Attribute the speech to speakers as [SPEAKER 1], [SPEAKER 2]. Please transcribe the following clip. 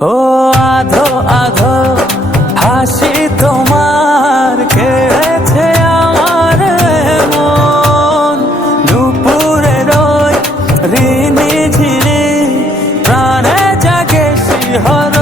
[SPEAKER 1] ও আধো আধো, হাসি তোমার কেড়েছে আমার মন। দুপুরে রই ঋণী ঝিরি প্রাণে জাগে শিহর